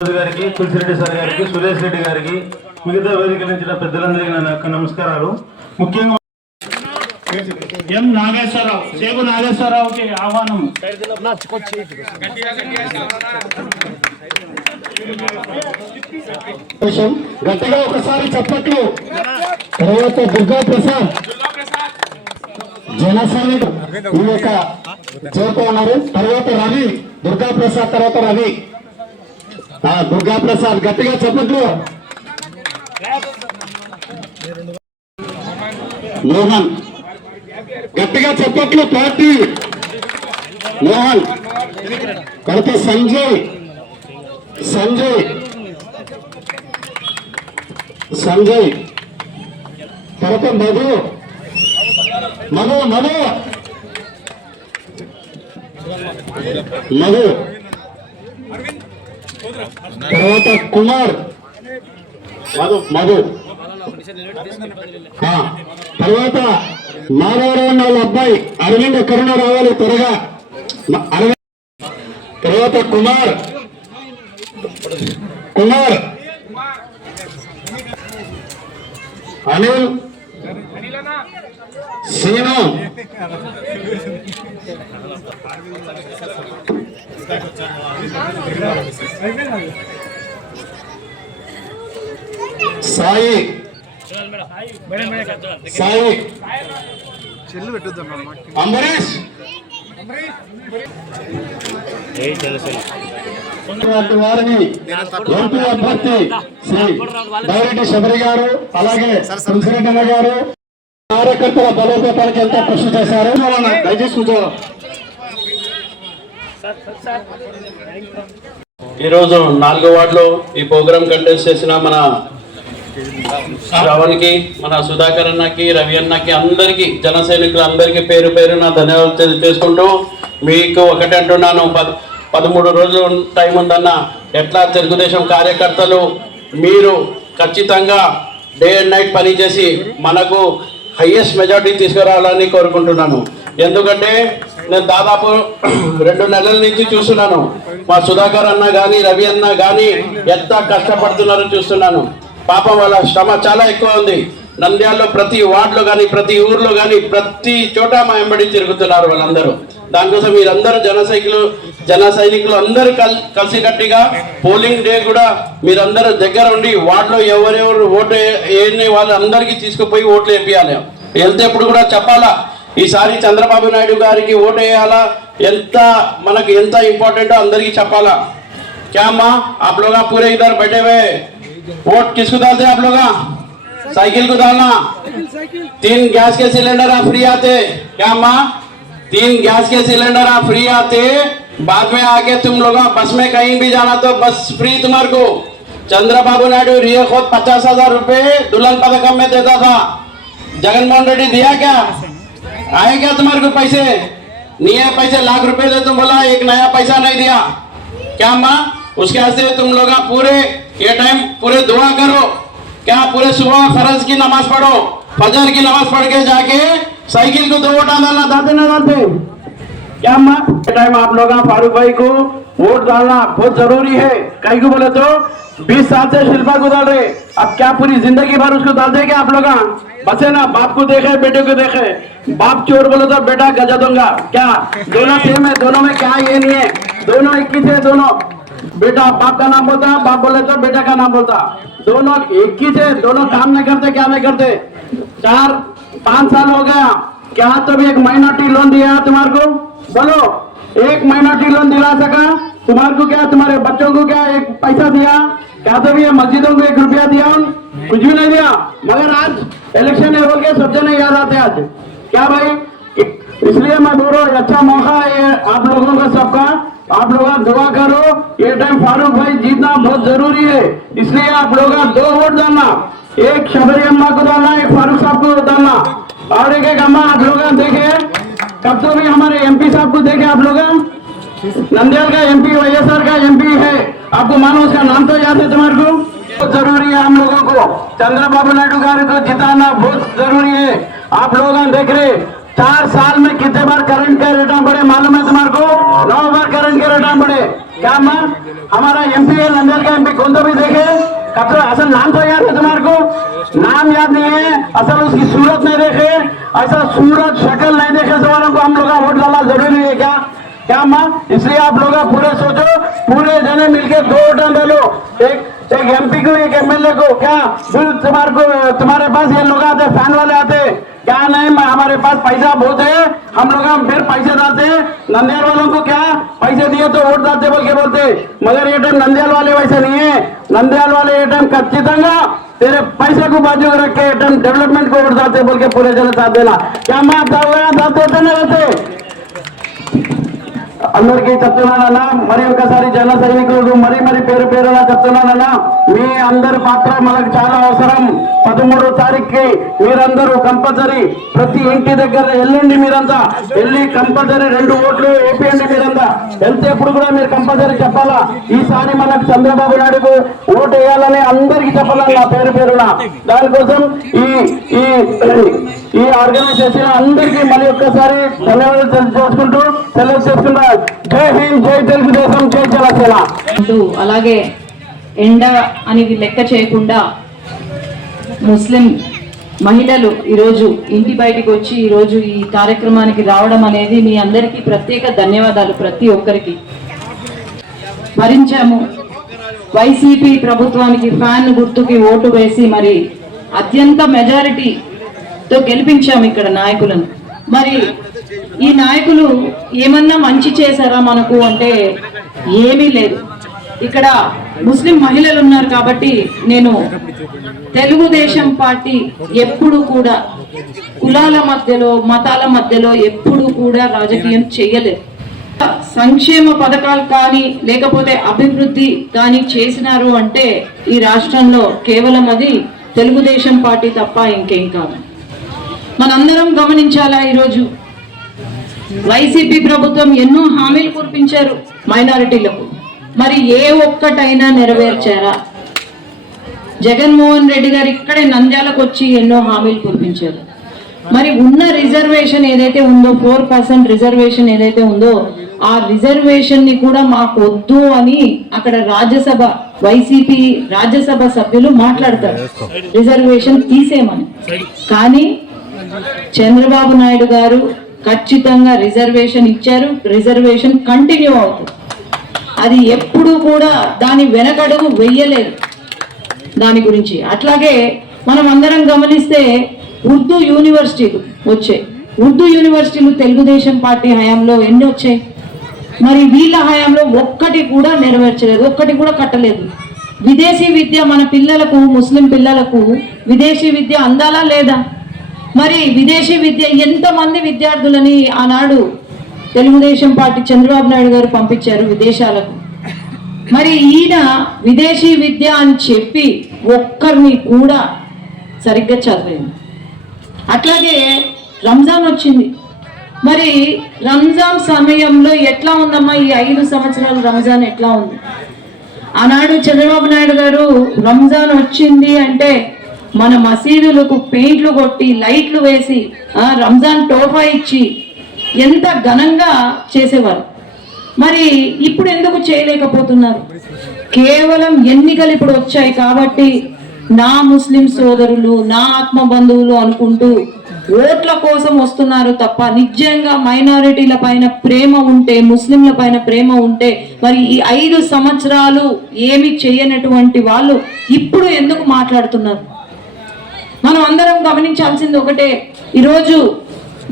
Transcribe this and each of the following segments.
గారికి తులసిరెడ్డి సార్ గారికి సురేష్ రెడ్డి గారికి మిగతా వేదిక నుంచి పెద్దలందరికీ నా యొక్క నమస్కారాలు. ముఖ్యంగా ఎం నాగేశ్వరరావు సేగు నాగేశ్వరరావుకి ఆహ్వానం. గట్టిగా ఒకసారి చప్పట్లు. తర్వాత దుర్గా ప్రసాద్. జనసైనిక్ ఈ యొక్క చేరుతూ ఉన్నారు. తర్వాత రవి దుర్గా ప్రసాద్ తర్వాత రవి. దుర్గా ప్రసాద్ గట్టిగా చప్పట్లు. మోహన్ గట్టిగా చప్పట్లు పార్టీ. మోహన్ తర్వాత సంజయ్. సంజయ్. సంజయ్. తర్వాత మధు మధు మధు. మధు. తర్వాత కుమార్. మధు. మధు. తర్వాత మాధవరావు వాళ్ళ అబ్బాయి. అరవింద్ కరుణ రావాలి త్వరగా. తర్వాత కుమార్. కుమార్ అనిల్ సీను సాయి సాయి అంబరీష్ ఇటువంటి వారిని ఎంపీ అభ్యర్థి శ్రీ బైరెడ్డి శబరి గారు అలాగే తులసిరెడ్డి గారు. కార్యకర్తల బలోపేతానికి ఎంతో కృషి చేశారు. దయచేసి కూర్చో. ఈరోజు నాలుగో వార్డులో ఈ ప్రోగ్రాం కండక్ట్ చేసిన మన శ్రవణ్కి మన సుధాకర్ అన్నకి రవి అన్నకి అందరికీ జన సైనికులు అందరికీ పేరు పేరు నా ధన్యవాదాలు తెలియజేసుకుంటూ మీకు ఒకటి అంటున్నాను. పద్ పదమూడు రోజులు టైం ఉందన్న ఎట్లా తెలుగుదేశం కార్యకర్తలు మీరు ఖచ్చితంగా డే అండ్ నైట్ పనిచేసి మనకు హయ్యెస్ట్ మెజార్టీ తీసుకురావాలని కోరుకుంటున్నాను. ఎందుకంటే నేను దాదాపు రెండు నెలల నుంచి చూస్తున్నాను. మా సుధాకర్ అన్న కానీ రవి అన్న కానీ ఎంత కష్టపడుతున్నారో చూస్తున్నాను. పాపం వాళ్ళ శ్రమ చాలా ఎక్కువ ఉంది. నంద్యాలలో ప్రతి వార్డులో కానీ ప్రతి ఊర్లో కానీ ప్రతి చోట మా వెంబడి తిరుగుతున్నారు వాళ్ళందరూ దానికోసం మీరందరూ జన సైకిలు జన సైనికులు అందరూ కల్ కలిసికట్టిగా పోలింగ్ డే కూడా మీరందరూ దగ్గర ఉండి వార్డులో ఎవరెవరు ఓటు వేయని వాళ్ళందరికీ తీసుకుపోయి ఓట్లు వేపియాలి వెళ్తేప్పుడు కూడా చెప్పాలా ఈసారి చంద్రబాబు నాయుడు గారికి ఓటు వేయాలా ఎంత మనకు ఎంత ఇంపార్టెంటో అందరికీ చెప్పాలా क्या माँ आप लोग आप पूरे इधर बैठे हुए वोट किसको डालते हैं आप लोग साइकिल को डालना। तीन गैस के सिलेंडर आप फ्री आते। क्या माँ? तीन गैस के सिलेंडर आप फ्री आते। बाद में आके तुम लोग बस में कहीं भी जाना तो बस फ्री तुम्हारे को। चंद्रबाबू नायडू रिया खुद पचास हज़ार रूपए दुल्हन पदकम में देता था। जगनमोहन रेड्डी दिया क्या? आए क्या तुम्हारे को पैसे? नहीं पैसे लाख रुपए दे तुम बोला एक नया पैसा नहीं दिया। क्या माँ? उसके वास्ते तुम लोग पूरे ये टाइम पूरे दुआ करो। क्या पूरे सुबह फरज की नमाज़ पढ़ो? फजर की नमाज़ पढ़ के जाके साइकिल को दो वोटा डालना डालते ना डालते क्या टाइम आप लोग फारूक भाई को वोट डालना बहुत ज़रूरी है। कहीं को बोले तो 20 साल से शिल्पा को डाल रहे। अब क्या पूरी ज़िंदगी भर उसको डाल देंगे आप लोग बसे ना, बाप को देखे, बेटे को देखे। बाप चोर बोले तो बेटा, गजा दूँगा। क्या? दोनों सेम है, दोनों में क्या ये नहीं है? दोनों इक्कीस है दोनों। बेटा, बाप का नाम बोलता, बाप बोले तो बेटा का नाम बोलता। दोनों एक ही से दोनों काम नहीं करते, क्या नहीं करते? चार, पाँच साल हो गया। क्या तो भी एक माइनॉरिटी लोन दिया तुम्हारे को? बोलो, एक माइनॉरिटी लोन दिला सका। तुम्हारे को क्या, तुम्हारे बच्चों को क्या एक पैसा दिया? क्या तो भी मस्जिदों को एक रुपया दिया उन? कुछ भी नहीं दिया। मगर आज इलेक्शन है, बोल के सब जने याद आते आज। क्या भाई? इसलिए मैं बोल रहा हूँ अच्छा मौका है आप लोगों का सबका। आप लोग दुआ करो। ये टाइम फारूक भाई जीतना बहुत ज़रूरी है। इसलिए आप लोग दो वोट डालना। एक शबरी अम्मा को डालना, एक फारूक साहब को डालना। और एक एक अम्मा आप लोग देखे। कब तो भी हमारे एमपी साहब को देखे आप लोग नंदियाल का एमपी वाईएसआर का एमपी है। आपको मानो उसका नाम तो याद है तुम्हारे को? बहुत ज़रूरी है हम लोगों को। चंद्रबाबू नायडू गारी को जिताना बहुत ज़रूरी है। आप लोग देख रहे चार साल में कितने बार करंट के रिटर्न बढ़े? मालूम है तुम्हारे को? नौ बार करंट के रिटर्न बढ़े। क्या माँ हमारा एमपी है नंदियाल का एमपी कौन तो भी देखे? कब तो असल नाम तो याद है तुम्हारे को? नाम याद नहीं है। असल उसकी सूरत नहीं देखे। ऐसा सूरत, शक्ल नहीं देखे तो वालों को। हम लोग का वोट डालना ज़रूरी है क्या? क्या माँ इसलिए आप लोग पूरे सोचो, पूरे जने मिलके दो वोट डालो। एक एक एमपी को, एक एमएलए को। क्या? तुम्हारे को, तुम्हारे पास ये लोग आते फ़ैन वाले आते। क्या नहीं, मैं हमारे पास पैसा बहुत है। हम लोग हम फिर पैसे डालते हैं। नंदियाल वालों को क्या? पैसे दिए तो वोट डालते बोल के बोलते। मगर ये टाइम नंदियाल वाले वैसे नहीं है। नंदियाल वाले ये टाइम खचितंगा तेरे पैसे को बाजू रख के एटम डेवलपमेंट को वोट डालते बोल के पूरे जन साथ देना। क्या मैं आप दावे दाते रहते అందరికీ చెప్తున్నానన్నా మరి ఒకసారి జన సైనికులకు మరి మరి పేరు పేరులా చెప్తున్నానన్నా మీ అందరి పాత్ర మనకు చాలా అవసరం. పదమూడో తారీఖుకి మీరందరూ కంపల్సరీ ప్రతి ఇంటి దగ్గర వెళ్ళండి మీరంతా వెళ్ళి కంపల్సరీ రెండు ఓట్లు వేపియండి మీరంతా. వెళ్తే ఎప్పుడు కూడా మీరు కంపల్సరీ చెప్పాలా? ఈసారి మనకు చంద్రబాబు నాయుడుకు ఓటు వేయాలని అందరికీ చెప్పాలని నా పేరు పేరున? దానికోసం ఈ ఈ ఈ ఆర్గనైజ్ చేసిన అందరికీ మళ్ళీ ఒక్కసారి ధన్యవాదాలు చేసుకుంటూ సెలవు చేసుకుంటా. జై హింద్ జై తెలుగుదేశం జై జనసేన. అలాగే ఎండ అని లెక్క చేయకుండా ముస్లిం మహిళలు ఈరోజు ఇంటి బయటికి వచ్చి ఈరోజు ఈ కార్యక్రమానికి రావడం అనేది మీ అందరికీ ప్రత్యేక ధన్యవాదాలు ప్రతి ఒక్కరికి. భరించాము. వైసీపీ ప్రభుత్వానికి ఫ్యాన్ గుర్తుకి ఓటు వేసి మరి అత్యంత మెజారిటీతో గెలిపించాము ఇక్కడ నాయకులను. మరి ఈ నాయకులు ఏమన్నా మంచి చేశారా మనకు అంటే ఏమీ లేదు. ఇక్కడ ముస్లిం మహిళలు ఉన్నారు కాబట్టి నేను తెలుగుదేశం పార్టీ ఎప్పుడు కూడా కులాల మధ్యలో మతాల మధ్యలో ఎప్పుడు కూడా రాజకీయం చేయలేదు. సంక్షేమ పథకాలు కానీ లేకపోతే అభివృద్ధి కానీ చేసినారు అంటే ఈ రాష్ట్రంలో కేవలం అది తెలుగుదేశం పార్టీ తప్ప ఇంకేం కాదు. మనందరం గమనించాలా ఈరోజు? వైసీపీ ప్రభుత్వం ఎన్నో హామీలు కురిపించారు మైనారిటీలకు. మరి ఏ ఒక్కటైనా నెరవేర్చారా? జగన్మోహన్ రెడ్డి గారు ఇక్కడే నంద్యాలకు వచ్చి ఎన్నో హామీలు కురిపించారు. మరి ఉన్న రిజర్వేషన్ ఏదైతే ఉందో ఫోర్ పర్సెంట్ రిజర్వేషన్ ఏదైతే ఉందో ఆ రిజర్వేషన్ని కూడా మాకు వద్దు అని అక్కడ రాజ్యసభ వైసీపీ రాజ్యసభ సభ్యులు మాట్లాడతారు. రిజర్వేషన్ తీసేయమని. కానీ చంద్రబాబు నాయుడు గారు ఖచ్చితంగా రిజర్వేషన్ ఇచ్చారు. రిజర్వేషన్ కంటిన్యూ అవుతుంది. అది ఎప్పుడు కూడా దాని వెనకడుగు వెయ్యలేదు దాని గురించి. అట్లాగే మనం అందరం గమనిస్తే ఉర్దూ యూనివర్సిటీలు వచ్చాయి. ఉర్దూ యూనివర్సిటీలు తెలుగుదేశం పార్టీ హయాంలో ఎన్ని వచ్చాయి? మరి వీళ్ళ హయాంలో ఒక్కటి కూడా నెరవేర్చలేదు ఒక్కటి కూడా కట్టలేదు. విదేశీ విద్య మన పిల్లలకు ముస్లిం పిల్లలకు విదేశీ విద్య అందాలా లేదా? మరి విదేశీ విద్య ఎంతమంది విద్యార్థులని ఆనాడు తెలుగుదేశం పార్టీ చంద్రబాబు నాయుడు గారు పంపించారు విదేశాలకు? మరి ఈయన విదేశీ విద్య అని చెప్పి ఒక్కరిని కూడా సరిగ్గా చదివింది అట్లాగే రంజాన్ వచ్చింది. మరి రంజాన్ సమయంలో ఎట్లా ఉందమ్మా ఈ ఐదు సంవత్సరాలు రంజాన్ ఎట్లా ఉంది? ఆనాడు చంద్రబాబు నాయుడు గారు రంజాన్ వచ్చింది అంటే మన మసీదులకు పెయింట్లు కొట్టి లైట్లు వేసి రంజాన్ టోఫా ఇచ్చి ఎంత ఘనంగా చేసేవారు. మరి ఇప్పుడు ఎందుకు చేయలేకపోతున్నారు? కేవలం ఎన్నికలు ఇప్పుడు వచ్చాయి కాబట్టి నా ముస్లిం సోదరులు నా ఆత్మ బంధువులు అనుకుంటూ ఓట్ల కోసం వస్తున్నారు తప్ప నిజంగా మైనారిటీల పైన ప్రేమ ఉంటే ముస్లింల పైన ప్రేమ ఉంటే మరి ఈ ఐదు సంవత్సరాలు ఏమి చేయనటువంటి వాళ్ళు ఇప్పుడు ఎందుకు మాట్లాడుతున్నారు? మనం అందరం గమనించాల్సింది ఒకటే. ఈరోజు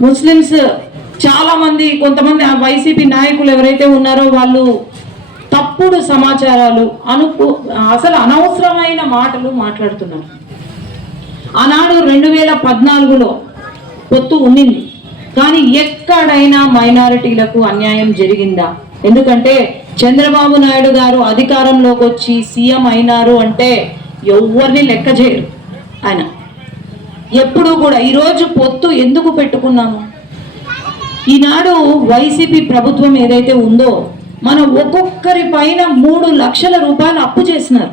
ముస్లిమ్స్ చాలా మంది కొంతమంది ఆ వైసీపీ నాయకులు ఎవరైతే ఉన్నారో వాళ్ళు తప్పుడు సమాచారాలు అనుకు అసలు అనవసరమైన మాటలు మాట్లాడుతున్నారు. ఆనాడు రెండు వేల పద్నాలుగులో పొత్తు ఉండింది కానీ ఎక్కడైనా మైనారిటీలకు అన్యాయం జరిగిందా? ఎందుకంటే చంద్రబాబు నాయుడు గారు అధికారంలోకి వచ్చి సీఎం అయినారు అంటే ఎవరిని లెక్క చేయరు ఆయన. ఎప్పుడు కూడా ఈరోజు పొత్తు ఎందుకు పెట్టుకున్నాను? ఈనాడు వైసీపీ ప్రభుత్వం ఏదైతే ఉందో మనం ఒక్కొక్కరి పైన మూడు లక్షల రూపాయలు అప్పు చేసినారు.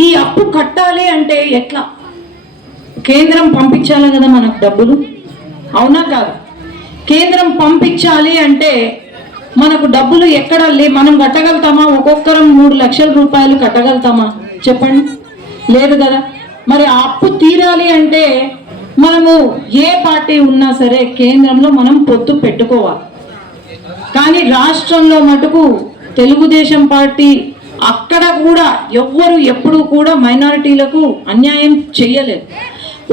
ఈ అప్పు కట్టాలి అంటే ఎట్లా? కేంద్రం పంపించాలి కదా మనకు డబ్బులు? అవునా కాదు. కేంద్రం పంపించాలి అంటే మనకు డబ్బులు ఎక్కడ లే మనం కట్టగలుగుతామా? ఒక్కొక్కరం మూడు లక్షల రూపాయలు కట్టగలుగుతామా? చెప్పండి. లేదు కదా? మరి ఆ అప్పు తీరాలి అంటే మనము ఏ పార్టీ ఉన్నా సరే కేంద్రంలో మనం పొత్తు పెట్టుకోవాలి. కానీ రాష్ట్రంలో మటుకు తెలుగుదేశం పార్టీ అక్కడ కూడా ఎవ్వరు ఎప్పుడు కూడా మైనారిటీలకు అన్యాయం చేయలేదు.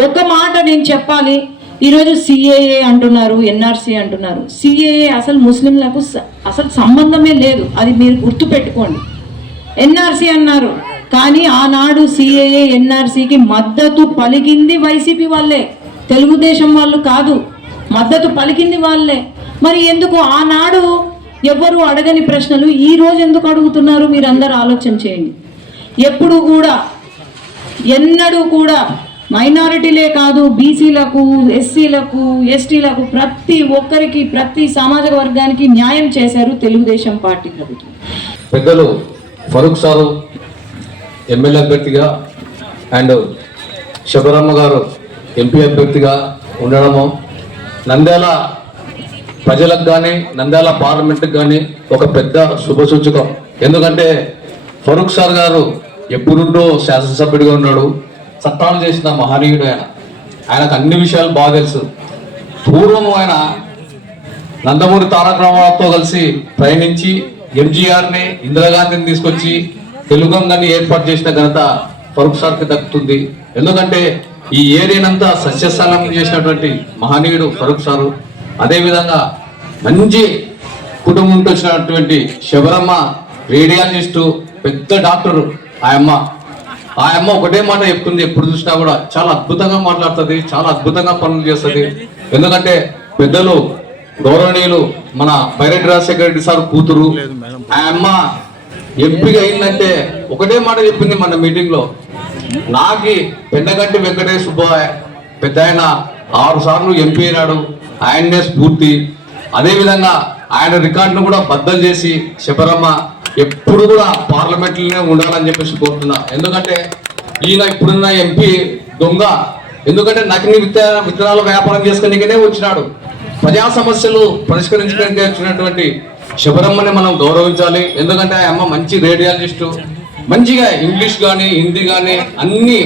ఒక మాట నేను చెప్పాలి. ఈరోజు సిఏఏ అంటున్నారు ఎన్ఆర్సీ అంటున్నారు. సిఏఏ అసలు ముస్లింలకు స- అసలు సంబంధమే లేదు. అది మీరు గుర్తుపెట్టుకోండి. ఎన్ఆర్సీ అన్నారు. కానీ ఆనాడు సిఏఏ ఎన్ఆర్సీకి మద్దతు పలికింది వైసీపీ వాళ్ళే. తెలుగుదేశం వాళ్ళు కాదు మద్దతు పలికింది వాళ్ళే. మరి ఎందుకు ఆనాడు ఎవరు అడగని ప్రశ్నలు ఈ రోజు ఎందుకు అడుగుతున్నారు? మీరందరూ ఆలోచన చేయండి. ఎప్పుడు కూడా ఎన్నడూ కూడా మైనారిటీలే కాదు బీసీలకు ఎస్సీలకు ఎస్టీలకు ప్రతి ఒక్కరికి ప్రతి సామాజిక వర్గానికి న్యాయం చేశారు తెలుగుదేశం పార్టీ ప్రభుత్వం. పెద్దలు ఫరూక్ సారు ఎమ్మెల్యే అభ్యర్థిగా అండ్ శబరమ్మ గారు ఎంపీ అభ్యర్థిగా ఉండడము. నంద్యాల ప్రజలకు కానీ నంద్యాల పార్లమెంట్కి కానీ ఒక పెద్ద శుభసూచకం ఎందుకంటే ఫరూక్ సార్ గారు ఎప్పుడుండో శాసనసభ్యుడిగా ఉన్నాడు. చట్టాలు చేసిన మహనీయుడు ఆయన. ఆయనకు అన్ని విషయాలు బాగా తెలుసు. పూర్వం ఆయన నందమూరి తారక రామారావుతో కలిసి ప్రయాణించి ఎంజీఆర్ని ఇందిరాగాంధీని తీసుకొచ్చి తెలుగంగాన్ని ఏర్పాటు చేసిన ఘనత ఫరూక్ సార్కి దక్కుతుంది. ఎందుకంటే ఈ ఏరియానంతా సస్యస్థానం చేసినటువంటి మహనీయుడు ఫరూక్ సారు. అదేవిధంగా మంచి కుటుంబం వచ్చినటువంటి శబరమ్మ రేడియాలజిస్టు పెద్ద డాక్టరు ఆయమ్మ ఆ అమ్మ ఒకటే మాట చెప్తుంది ఎప్పుడు చూసినా కూడా చాలా అద్భుతంగా మాట్లాడుతుంది చాలా అద్భుతంగా పనులు చేస్తుంది. ఎందుకంటే పెద్దలు గౌరవనీయులు మన బైరెడ్డి రాజశేఖర రెడ్డి సార్ కూతురు. ఆ అమ్మ ఎంపీగా అయిందంటే ఒకటే మాట చెప్పింది మన మీటింగ్లో. నాకి పెన్నగంటి వెంకటేష్ సుబ్బయ్య పెద్ద ఆయన ఆరు సార్లు ఎంపీ అయినాడు. ఆయన్నే స్ఫూర్తి అదే విధంగా ఆయన రికార్డును కూడా బద్దలు చేసి శబరమ్మ ఎప్పుడు కూడా పార్లమెంట్లోనే ఉండాలని చెప్పేసి కోరుతున్నా. ఎందుకంటే ఈయన ఇప్పుడున్న ఎంపీ దొంగ. ఎందుకంటే నకిలీ విత్తన విత్తనాలు వ్యాపారం చేసుకునే వచ్చినాడు. ప్రజా సమస్యలు పరిష్కరించడానికి వచ్చినటువంటి శబరమ్మని మనం గౌరవించాలి. ఎందుకంటే ఆ అమ్మ మంచి రేడియాలజిస్టు మంచిగా ఇంగ్లీష్ కానీ హిందీ కానీ అన్ని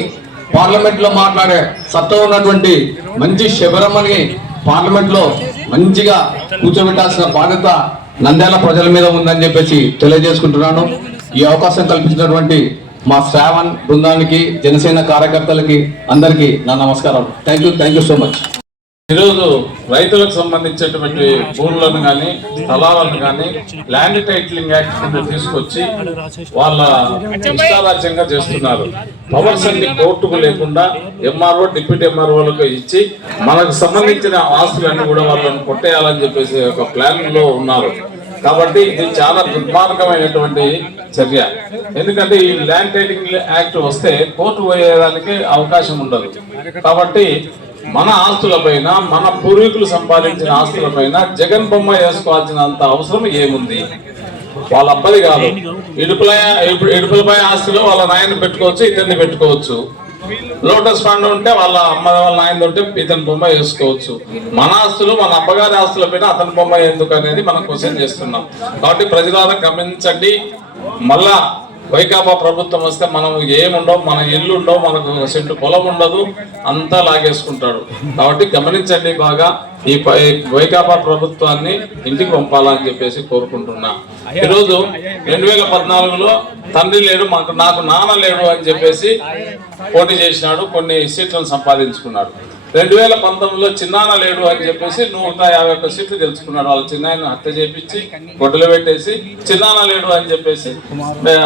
పార్లమెంట్లో మాట్లాడే సత్తా ఉన్నటువంటి మంచి శబరమ్మని పార్లమెంట్లో మంచిగా కూర్చోబెట్టాల్సిన బాధ్యత నంద్యాల ప్రజల మీద ఉందని చెప్పేసి తెలియజేసుకుంటున్నాను. ఈ అవకాశం కల్పించినటువంటి మా శ్రావణ్ బృందానికి జనసేన కార్యకర్తలకి అందరికీ నా నమస్కారం thank you thank you so much ఈరోజు రైతులకు సంబంధించినటువంటి భూములను కానీ స్థలాలను కానీ ల్యాండ్ టైటిలింగ్ యాక్ట్ కింద తీసుకొచ్చి వాళ్ళ ఇష్టారాజ్యంగా చేస్తున్నారు. పవర్స్ అన్ని కోర్టుకు లేకుండా ఎంఆర్ఓ డిప్యూటీ ఎంఆర్ఓలకు ఇచ్చి మనకు సంబంధించిన ఆస్తులన్నీ కూడా వాళ్ళని కొట్టేయాలని చెప్పేసి ఒక ప్లాన్లో ఉన్నారు. కాబట్టి ఇది చాలా దుర్మార్గమైనటువంటి చర్య. ఎందుకంటే ఈ ల్యాండ్ టైటింగ్ యాక్ట్ వస్తే కోర్టు పోయేదానికి అవకాశం ఉండదు. కాబట్టి మన ఆస్తులపైన మన పూర్వీకులు సంపాదించిన ఆస్తులపైన జగన్ బొమ్మ వేసుకోవాల్సినంత అవసరం ఏముంది? వాళ్ళ అబ్బది కాదు. ఇడుపుల ఇడుపులపై ఆస్తులు వాళ్ళ నాయన పెట్టుకోవచ్చు ఇతన్ని పెట్టుకోవచ్చు. లోటస్ ఫండ్ ఉంటే వాళ్ళ అమ్మ వాళ్ళ నాయన ఉంటే ఇతని బొమ్మ వేసుకోవచ్చు. మన ఆస్తులు మన అబ్బగారి ఆస్తుల పైన అతని బొమ్మ ఎందుకు అనేది మనం క్వశ్చన్ చేస్తున్నాం. కాబట్టి ప్రజలారా గమనించండి. మళ్ళా వైకాపా ప్రభుత్వం వస్తే మనం ఏముండవు మన ఇల్లు ఉండవు మనకు సెంటు పొలం ఉండదు అంతా లాగేసుకుంటాడు. కాబట్టి గమనించండి బాగా ఈ వైకాపా ప్రభుత్వాన్ని ఇంటికి పంపాలని చెప్పేసి కోరుకుంటున్నా. ఈరోజు రెండు వేల పద్నాలుగులో తండ్రి లేడు మాకు నాకు నాన్న లేడు అని చెప్పేసి పోటీ చేసినాడు కొన్ని సీట్లను సంపాదించుకున్నాడు. రెండు వేల పంతొమ్మిదిలో చిన్నాన లేడు అని చెప్పేసి నూట యాభై ఒక్క సీట్లు గెలుచుకున్నాడు. వాళ్ళ చిన్నాయన హత్య చేపించి గొడ్డలు పెట్టేసి చిన్నాన లేడు అని చెప్పేసి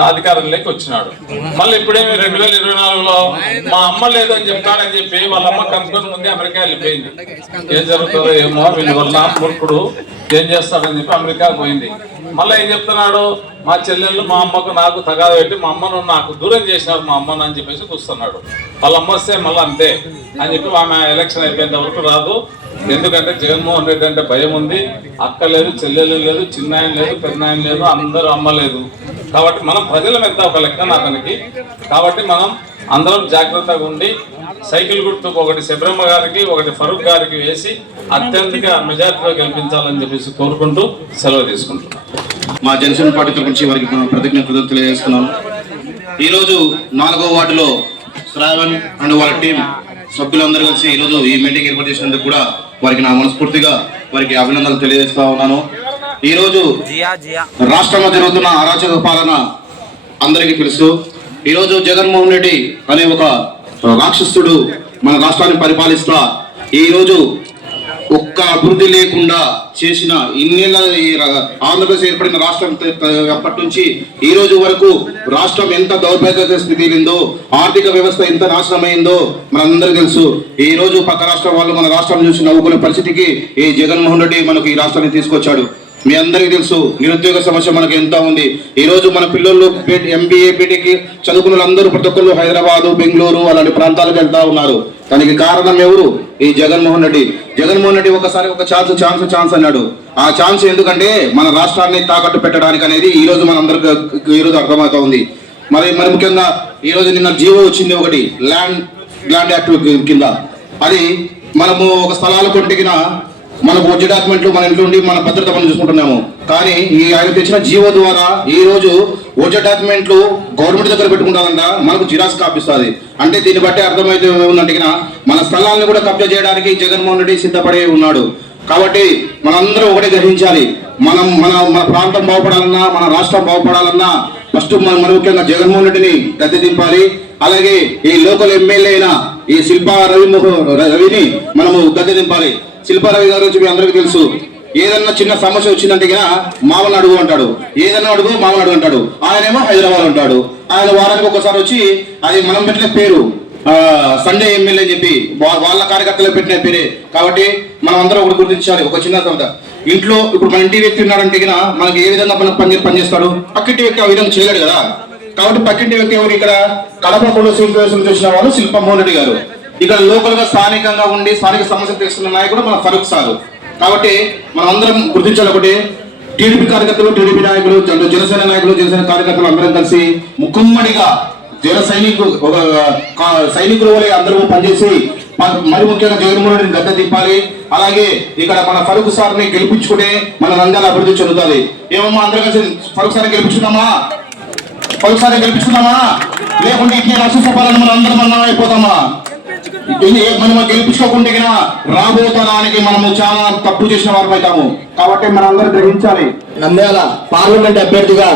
అధికారంలోకి వచ్చినాడు. మళ్ళీ ఇప్పుడేమి రెండు వేల ఇరవై నాలుగులో మా అమ్మ లేదు అని చెప్తాడని చెప్పి వాళ్ళ అమ్మ కనుక్కొని ముందే అమెరికా వెళ్ళిపోయింది. ఏం జరుగుతుందో ఏమో వీళ్ళు వల్ల మూర్ఖుడు ఏం చేస్తాడని చెప్పి అమెరికా పోయింది. మళ్ళీ ఏం చెప్తున్నాడు? మా చెల్లెళ్ళు మా అమ్మకు నాకు తగాద పెట్టి మా అమ్మను నాకు దూరం చేసినారు మా అమ్మను అని చెప్పేసి కూస్తున్నాడు వాళ్ళ అమ్మ వస్తే మళ్ళీ అంతే అని చెప్పి ఆమె ఎలక్షన్ అయిపోయేంత వరకు రాదు. ఎందుకంటే జగన్మోహన్ రెడ్డి అంటే భయం ఉంది. అక్క లేదు చెల్లెలు లేదు చిన్నాయన లేదు పెన్నాయన లేదు అందరూ అమ్మ లేదు. కాబట్టి మనం ప్రజలం ఎంత ఒక లెక్క అతనికి కాబట్టి మనం అందరం జాగ్రత్తగా ఉండి సైకిల్ గుర్తుకు ఒకటి శబరమ్మ గారికి ఒకటి ఫరూక్ గారికి వేసి అత్యధిక మెజార్టీలో గెలిపించాలని చెప్పేసి కోరుకుంటూ సెలవు తీసుకుంటున్నాను మా జనసేన పార్టీ తరపు నుంచి వారికి కృతజ్ఞతలు తెలియజేస్తున్నాను. ఈరోజు నాలుగో వార్డులో శ్రావణ్ అండ్ వాళ్ళ టీం సభ్యులందరూ కలిసి ఈరోజు ఈ మీటింగ్ ఏర్పాటు చేసినందుకు కూడా వారికి నా మనస్ఫూర్తిగా వారికి అభినందనలు తెలియజేస్తా ఉన్నాను. ఈరోజు రాష్ట్రంలో జరుగుతున్న అరాచక పాలన అందరికీ తెలుసు. ఈరోజు జగన్మోహన్ రెడ్డి అనే ఒక రాక్షసుడు మన రాష్ట్రాన్ని పరిపాలిస్తా ఈరోజు ఒక్క అభివృద్ధి లేకుండా చేసిన ఇన్నేళ్ళ ఈ ఆంధ్రప్రదేశ్ ఏర్పడిన రాష్ట్రం అప్పటి నుంచి ఈ రోజు వరకు రాష్ట్రం ఎంత దౌర్భాగ్య స్థితిలిందో ఆర్థిక వ్యవస్థ ఎంత నాశనమైందో మనందరికీ తెలుసు. ఈ రోజు పక్క రాష్ట్రం వాళ్ళు మన రాష్ట్రం చూసి నవ్వుకునే పరిస్థితికి ఈ జగన్మోహన్ రెడ్డి మనకు ఈ రాష్ట్రాన్ని తీసుకొచ్చాడు. మీ అందరికీ తెలుసు నిరుద్యోగ సమస్య మనకు ఎంత ఉంది. ఈ రోజు మన పిల్లలు ఎంబీఏ బీటెక్ చదువుకున్న వాళ్ళందరూ ప్రతి ఒక్కరు హైదరాబాదు బెంగళూరు అలాంటి ప్రాంతాలకు వెళ్తా ఉన్నారు. దానికి కారణం ఎవరు? ఈ జగన్మోహన్ రెడ్డి. జగన్మోహన్ రెడ్డి ఒకసారి ఒక ఛాన్స్ ఛాన్స్ ఛాన్స్ అన్నాడు. ఆ ఛాన్స్ ఎందుకంటే మన రాష్ట్రాన్ని తాకట్టు పెట్టడానికి అనేది ఈ రోజు మనందరికి ఈ రోజు అర్థమవుతా ఉంది. మరి మరి ముఖ్యంగా ఈ రోజు నిన్న జీవో వచ్చింది ఒకటి ల్యాండ్ ల్యాండ్ యాక్ట్ కింద. అది మనము ఒక స్థలాలు కొంటికిన మనకు వచ్చే డాక్యుమెంట్లు మన ఇంట్లో ఉండి మన భద్రత మనం చూసుకుంటున్నాము. కానీ ఈ ఆయన తెచ్చిన జీవో ద్వారా ఈ రోజు వచ్చే డాక్యుమెంట్లు గవర్నమెంట్ దగ్గర పెట్టుకుంటారంట మనకు జిరాక్స్ కాపిస్తుంది అంటే దీన్ని బట్టి అర్థమైతే ఉందంటే మన స్థలాలను కూడా కబ్జా చేయడానికి జగన్మోహన్ రెడ్డి సిద్ధపడే ఉన్నాడు. కాబట్టి మనందరం ఒకటే గ్రహించాలి. మనం మన మన ప్రాంతం బాగుపడాలన్నా మన రాష్ట్రం బాగుపడాలన్నా ఫస్ట్ మనం మరి ముఖ్యంగా జగన్మోహన్ రెడ్డిని గద్దె దింపాలి. అలాగే ఈ లోకల్ ఎమ్మెల్యే అయిన ఈ శిల్పా రవి రవిని మనము గద్దె దింపాలి. శిల్పా రవి గారి గురించి మీ అందరికీ తెలుసు. ఏదన్నా చిన్న సమస్య వచ్చిందంటే గిన మామని అడుగు అంటాడు. ఏదన్నా అడుగు మామని అడుగు అంటాడు. ఆయనేమో హైదరాబాద్ ఉంటాడు. ఆయన వారానికి ఒకసారి వచ్చి అది మనం పెట్టిన పేరు సండే ఎమ్మెల్యే అని చెప్పి వాళ్ళ కార్యకర్తలు పెట్టిన పేరే. కాబట్టి మనం అందరం ఒకటి గుర్తించాలి. ఒక చిన్న తర్వాత. ఇంట్లో ఇప్పుడు మన ఇంటి వ్యక్తి ఉన్నాడంటే మనకి ఏ విధంగా మన పని పనిచేస్తాడు పక్కింటి వ్యక్తి ఆ విధంగా చేయలేడు కదా. కాబట్టి పక్కింటి వ్యక్తి ఎవరు ఇక్కడ? కడప కొండ శిల్పం చూసిన వాళ్ళు శిల్పమోహన్ రెడ్డి గారు. ఇక్కడ లోకల్గా స్థానికంగా ఉండి స్థానిక సమస్యలు తీసుకున్న నాయకుడు మన ఫరూక్ సార్ కాబట్టి మనం అందరం గుర్తించాలి ఒకటి టీడీపీ కార్యకర్తలు టీడీపీ నాయకులు జనసేన నాయకులు జనసేన కార్యకర్తలు అందరం కలిసి ముక్కుమ్మడిగా జన సైనికులు ఒక సైనికుల వలె అందరూ పనిచేసి మరి ముఖ్యంగా జగన్మోహన్ రెడ్డిని గద్దె తిప్పాలి. అలాగే ఇక్కడ మన ఫరూక్ సార్ని గెలిపించుకుంటే మన రంగాల అభివృద్ధి చెందుతుంది ఏమమ్మా అందరం కలిసి ఫరూక్ సార్ గెలిపించుకుందామా? ఫరూక్ సార్ గెలిపించుకుందామా? లేకుంటే ఇట్లా నష్టపోవాలని మనం అందరం మనం అయిపోతామా? ఇది మనం గెలిపించుకోకుండా రాబోతానికి మనము చాలా తప్పు చేసిన వారు అవుతాము. కాబట్టి మనం గ్రహించాలి. నంద్యాల పార్లమెంట్ అభ్యర్థిగా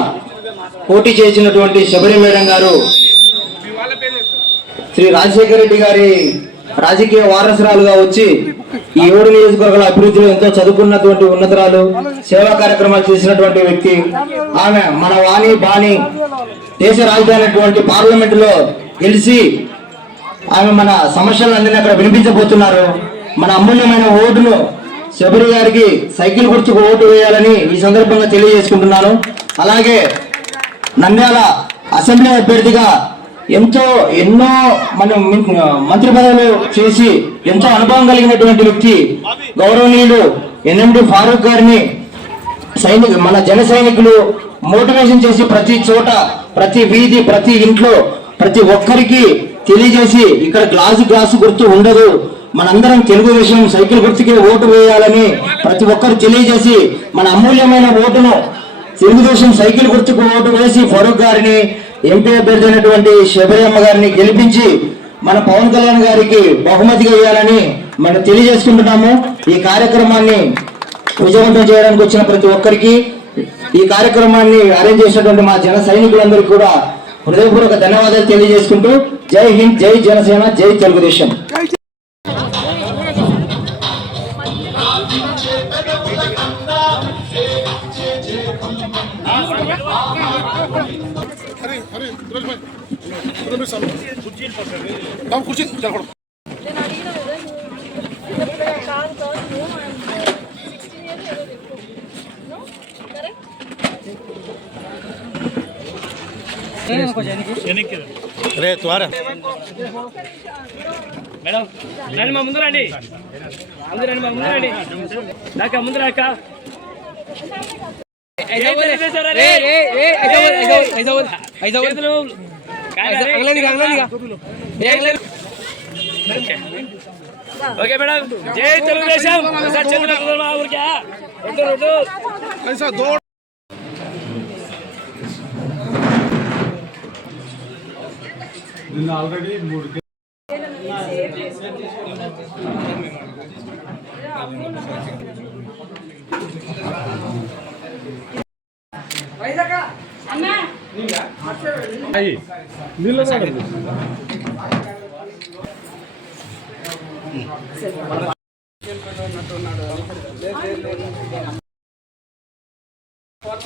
పోటీ చేసినటువంటి శబరి మేడం గారు శ్రీ రాజశేఖర రెడ్డి గారి రాజకీయ వారసురాలుగా వచ్చి ఈ ఏడు నియోజకవర్గాల అభివృద్ధిలో ఎంతో చదువుకున్నటువంటి ఉన్నతరాలు సేవా కార్యక్రమాలు చేసినటువంటి వ్యక్తి. ఆమె మన వాణి బాణి దేశ రాజధాని అయినటువంటి పార్లమెంట్లో గెలిచి ఆమె మన సమస్యలన్నీ అక్కడ వినిపించబోతున్నారు. మన అమూల్యమైన ఓటును శబరి గారికి సైకిల్ గుర్తుకు ఓటు వేయాలని ఈ సందర్భంగా తెలియజేసుకుంటున్నాను. అలాగే నంద్యాల అసెంబ్లీ అభ్యర్థిగా ఎంతో ఎన్నో మన మంత్రి పదవులు చేసి ఎంతో అనుభవం కలిగినటువంటి వ్యక్తి గౌరవనీయులు ఎన్ఎండి ఫారూక్ గారిని సైనిక మన జన సైనికులు మోటివేషన్ చేసి ప్రతి చోట ప్రతి వీధి ప్రతి ఇంట్లో ప్రతి ఒక్కరికి తెలియజేసి ఇక్కడ గ్లాసు గ్లాసు గుర్తు ఉండదు. మనందరం తెలుగుదేశం సైకిల్ గుర్తుకే ఓటు వేయాలని ప్రతి ఒక్కరు తెలియజేసి మన అమూల్యమైన ఓటును తెలుగుదేశం సైకిల్ గుర్తుకు ఓటు వేసి ఫరూక్ గారిని ఎంపీ అభ్యర్థి అయినటువంటి శబరియమ్మ గారిని గెలిపించి మన పవన్ కళ్యాణ్ గారికి బహుమతిగా ఇవ్వాలని మనం తెలియజేసుకుంటున్నాము. ఈ కార్యక్రమాన్ని విజయవంతం చేయడానికి వచ్చిన ప్రతి ఒక్కరికి ఈ కార్యక్రమాన్ని అరేంజ్ చేసినటువంటి మా జన సైనికులందరికీ కూడా హృదయపూర్వక ధన్యవాదాలు తెలియజేసుకుంటూ జై హింద్ జై జనసేన జై తెలుగుదేశం. కుర్చీ అడిగిన కదా నువ్వు కాదు కాదు నువ్వు సిక్స్టీన్ ఇయర్స్ ఏదో చెప్పు కరెక్ట్ రే త్వర మేడం రండి మా ముందు రండి ముందు రండి మా ముందు రండి దాకా ముందు రాక ఓకే మేడం జై తెలుగుదేశం నిన్న ఆల్రెడీ మూడు అయ్యి నీళ్ళ ఉన్నట్టున్నాడు